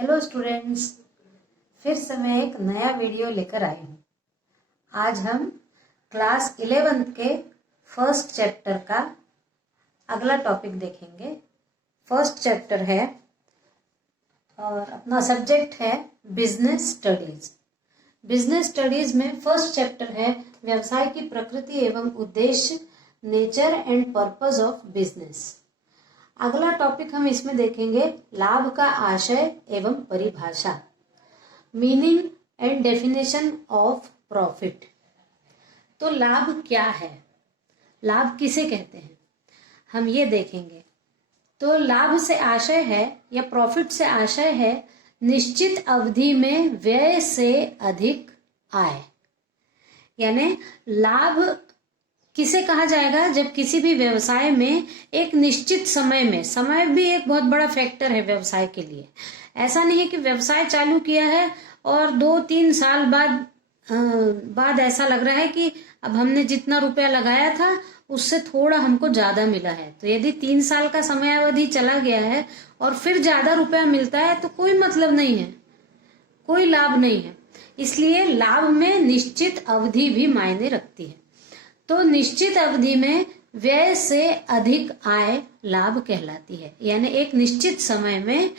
Hello students, फिर से मैं एक नया वीडियो लेकर आई हूँ। आज हम क्लास 11th के फर्स्ट चैप्टर का अगला टॉपिक देखेंगे। फर्स्ट चैप्टर है और अपना सब्जेक्ट है बिजनेस स्टडीज। बिजनेस स्टडीज में फर्स्ट चैप्टर है व्यवसाय की प्रकृति एवं उद्देश्य, nature and purpose of business. अगला टॉपिक हम इसमें देखेंगे लाभ का आशय एवं परिभाषा, meaning and definition of profit. तो लाभ क्या है, लाभ किसे कहते हैं, हम ये देखेंगे। तो लाभ से आशय है या प्रॉफिट से आशय है निश्चित अवधि में व्यय से अधिक आय। यानी लाभ किसे कहा जाएगा जब किसी भी व्यवसाय में एक निश्चित समय में, समय भी एक बहुत बड़ा फैक्टर है व्यवसाय के लिए। ऐसा नहीं है कि व्यवसाय चालू किया है और 2-3 साल बाद ऐसा लग रहा है कि अब हमने जितना रुपया लगाया था उससे थोड़ा हमको ज्यादा मिला है। तो यदि 3 साल का समयावधि चला गया है और फिर ज्यादा रुपया मिलता है तो कोई मतलब नहीं है, कोई लाभ नहीं है। इसलिए लाभ में निश्चित अवधि भी मायने रखती है। तो निश्चित अवधि में व्यय से अधिक आय लाभ कहलाती है। यानी एक निश्चित समय में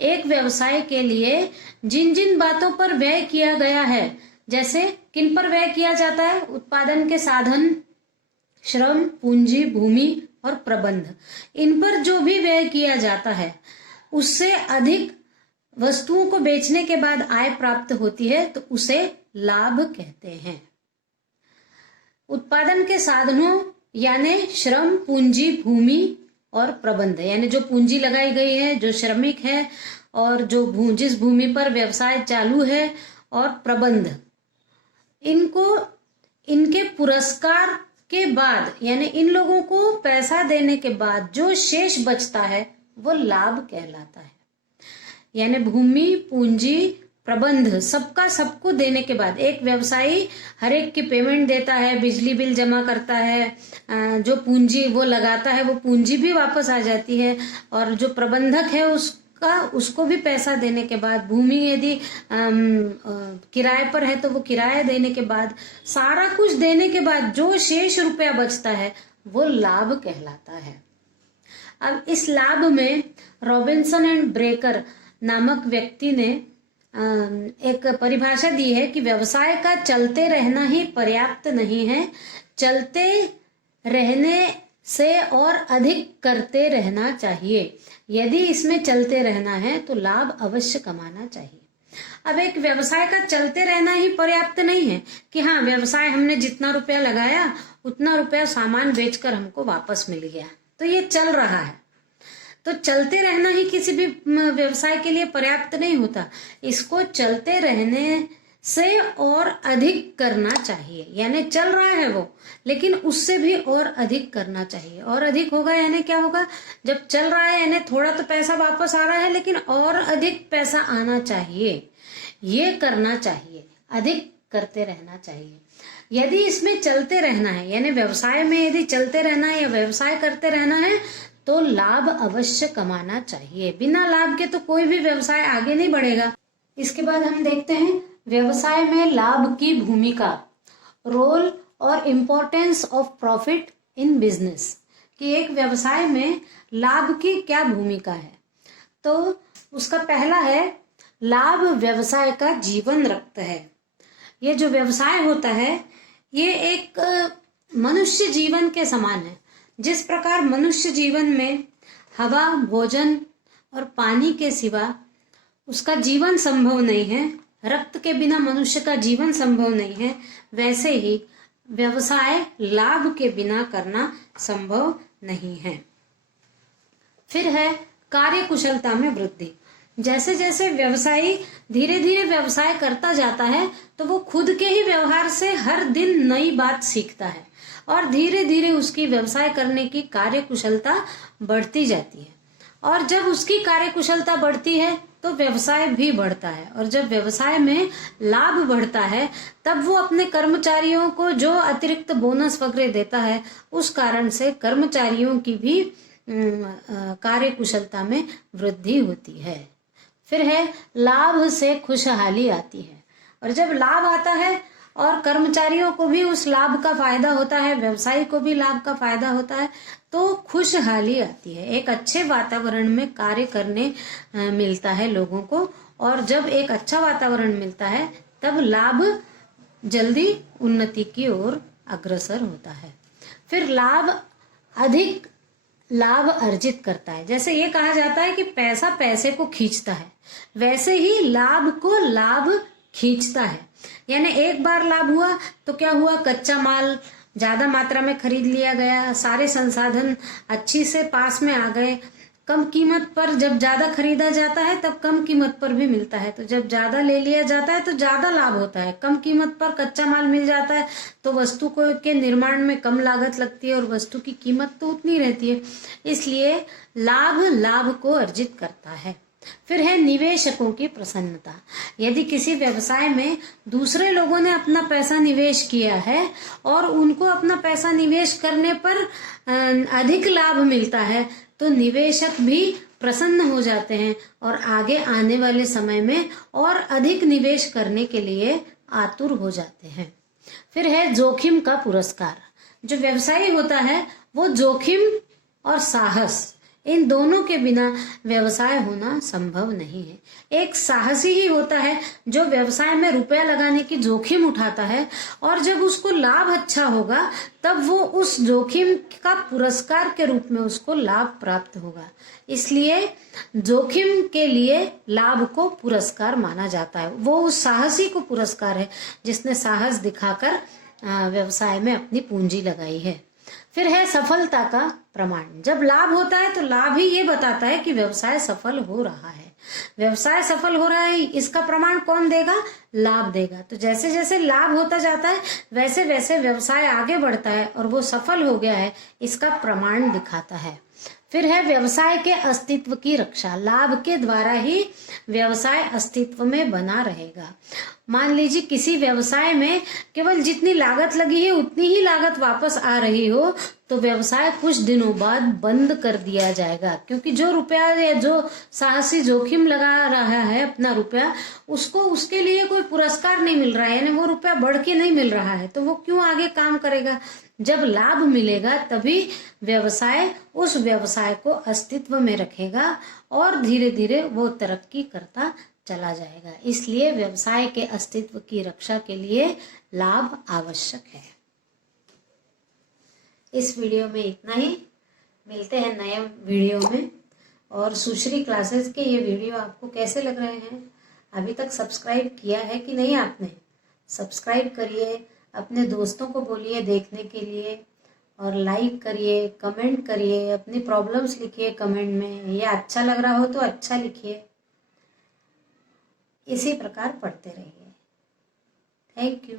एक व्यवसाय के लिए जिन जिन बातों पर व्यय किया गया है, जैसे किन पर व्यय किया जाता है, उत्पादन के साधन, श्रम, पूंजी, भूमि और प्रबंध, इन पर जो भी व्यय किया जाता है उससे अधिक वस्तुओं को बेचने के बाद आय प्राप्त होती है तो उसे लाभ कहते हैं। उत्पादन के साधनों यानी श्रम, पूंजी, भूमि और प्रबंध, यानी जो पूंजी लगाई गई है, जो श्रमिक है और जो जिस भूमि पर व्यवसाय चालू है, और प्रबंध, इनके पुरस्कार के बाद यानी इन लोगों को पैसा देने के बाद जो शेष बचता है वो लाभ कहलाता है। यानी भूमि, पूंजी, प्रबंध सबका सबको देने के बाद एक व्यवसायी हर एक की पेमेंट देता है, बिजली बिल जमा करता है, जो पूंजी वो लगाता है वो पूंजी भी वापस आ जाती है, और जो प्रबंधक है उसको भी पैसा देने के बाद, भूमि यदि किराए पर है तो वो किराया देने के बाद, सारा कुछ देने के बाद जो शेष रुपया बचता है वो लाभ कहलाता है। अब इस लाभ में रॉबिन्सन एंड ब्रेकर नामक व्यक्ति ने एक परिभाषा दी है कि व्यवसाय का चलते रहना ही पर्याप्त नहीं है, चलते रहने से और अधिक करते रहना चाहिए। यदि इसमें चलते रहना है तो लाभ अवश्य कमाना चाहिए। अब एक व्यवसाय का चलते रहना ही पर्याप्त नहीं है कि हाँ व्यवसाय हमने जितना रुपया लगाया उतना रुपया सामान बेचकर हमको वापस मिल गया तो ये चल रहा है। तो चलते रहना ही किसी भी व्यवसाय के लिए पर्याप्त नहीं होता, इसको चलते रहने से और अधिक करना चाहिए। यानी चल रहा है वो, लेकिन उससे भी और अधिक करना चाहिए। और अधिक होगा यानी क्या होगा, जब चल रहा है यानी थोड़ा तो पैसा वापस आ रहा है लेकिन और अधिक पैसा आना चाहिए, ये करना चाहिए, अधिक करते रहना चाहिए। यदि इसमें चलते रहना है यानी व्यवसाय में यदि चलते रहना है या व्यवसाय करते रहना है तो लाभ अवश्य कमाना चाहिए। बिना लाभ के तो कोई भी व्यवसाय आगे नहीं बढ़ेगा। इसके बाद हम देखते हैं व्यवसाय में लाभ की भूमिका, रोल और importance of profit in business, कि एक व्यवसाय में लाभ की क्या भूमिका है। तो उसका पहला है लाभ व्यवसाय का जीवन रक्त है। ये जो व्यवसाय होता है ये एक मनुष्य जीवन के समान है। जिस प्रकार मनुष्य जीवन में हवा, भोजन और पानी के सिवा उसका जीवन संभव नहीं है, रक्त के बिना मनुष्य का जीवन संभव नहीं है, वैसे ही व्यवसाय लाभ के बिना करना संभव नहीं है। फिर है कार्यकुशलता में वृद्धि। जैसे जैसे व्यवसायी धीरे धीरे व्यवसाय करता जाता है तो वो खुद के ही व्यवहार से हर दिन नई बात सीखता है और धीरे धीरे उसकी व्यवसाय करने की कार्यकुशलता बढ़ती जाती है। और जब उसकी कार्यकुशलता बढ़ती है तो व्यवसाय भी बढ़ता है, और जब व्यवसाय में लाभ बढ़ता है तब वो अपने कर्मचारियों को जो अतिरिक्त बोनस वगैरह देता है उस कारण से कर्मचारियों की भी कार्यकुशलता में वृद्धि होती है। फिर है लाभ से खुशहाली आती है, और जब लाभ आता है और कर्मचारियों को भी उस लाभ का फायदा होता है, व्यवसायी को भी लाभ का फायदा होता है, तो खुशहाली आती है। एक अच्छे वातावरण में कार्य करने मिलता है लोगों को, और जब एक अच्छा वातावरण मिलता है तब लाभ जल्दी उन्नति की ओर अग्रसर होता है। फिर लाभ अधिक लाभ अर्जित करता है। जैसे ये कहा जाता है कि पैसा पैसे को खींचता है, वैसे ही लाभ को लाभ खींचता है। यानी एक बार लाभ हुआ तो क्या हुआ, कच्चा माल ज्यादा मात्रा में खरीद लिया गया, सारे संसाधन अच्छी से पास में आ गए, कम कीमत पर जब ज्यादा खरीदा जाता है तब कम कीमत पर भी मिलता है, तो जब ज्यादा ले लिया जाता है तो ज्यादा लाभ होता है। कम कीमत पर कच्चा माल मिल जाता है तो वस्तु को के निर्माण में कम लागत लगती है और वस्तु की कीमत तो उतनी रहती है, इसलिए लाभ लाभ को अर्जित करता है। फिर है निवेशकों की प्रसन्नता। यदि किसी व्यवसाय में दूसरे लोगों ने अपना पैसा निवेश किया है और उनको अपना पैसा निवेश करने पर अधिक लाभ मिलता है तो निवेशक भी प्रसन्न हो जाते हैं और आगे आने वाले समय में और अधिक निवेश करने के लिए आतुर हो जाते हैं। फिर है जोखिम का पुरस्कार। जो व्यवसायी होता है वो जोखिम और साहस, इन दोनों के बिना व्यवसाय होना संभव नहीं है। एक साहसी ही होता है जो व्यवसाय में रुपया लगाने की जोखिम उठाता है, और जब उसको लाभ अच्छा होगा तब वो उस जोखिम का पुरस्कार के रूप में उसको लाभ प्राप्त होगा। इसलिए जोखिम के लिए लाभ को पुरस्कार माना जाता है। वो उस साहसी को पुरस्कार है जिसने साहस दिखाकर व्यवसाय में अपनी पूंजी लगाई है। फिर है सफलता का प्रमाण। जब लाभ होता है तो लाभ ही ये बताता है कि व्यवसाय सफल हो रहा है। व्यवसाय सफल हो रहा है इसका प्रमाण कौन देगा, लाभ देगा। तो जैसे जैसे लाभ होता जाता है वैसे वैसे व्यवसाय आगे बढ़ता है और वो सफल हो गया है इसका प्रमाण दिखाता है। फिर है व्यवसाय के अस्तित्व की रक्षा। लाभ के द्वारा ही व्यवसाय अस्तित्व में बना रहेगा। मान लीजिए किसी व्यवसाय में केवल जितनी लागत लगी है उतनी ही लागत वापस आ रही हो तो व्यवसाय कुछ दिनों बाद बंद कर दिया जाएगा, क्योंकि जो रुपया या जो साहसी जोखिम लगा रहा है अपना रुपया, उसको उसके लिए कोई पुरस्कार नहीं मिल रहा है, यानी वो रुपया बढ़ के नहीं मिल रहा है, तो वो क्यों आगे काम करेगा। जब लाभ मिलेगा तभी व्यवसाय उस व्यवसाय को अस्तित्व में रखेगा और धीरे धीरे वो तरक्की करता चला जाएगा। इसलिए व्यवसाय के अस्तित्व की रक्षा के लिए लाभ आवश्यक है। इस वीडियो में इतना ही, मिलते हैं नए वीडियो में। और सुश्री क्लासेस के ये वीडियो आपको कैसे लग रहे हैं, अभी तक सब्सक्राइब किया है कि नहीं आपने, सब्सक्राइब करिए, अपने दोस्तों को बोलिए देखने के लिए, और लाइक करिए, कमेंट करिए, अपनी प्रॉब्लम्स लिखिए कमेंट में, या अच्छा लग रहा हो तो अच्छा लिखिए। इसी प्रकार पढ़ते रहिए। Thank you.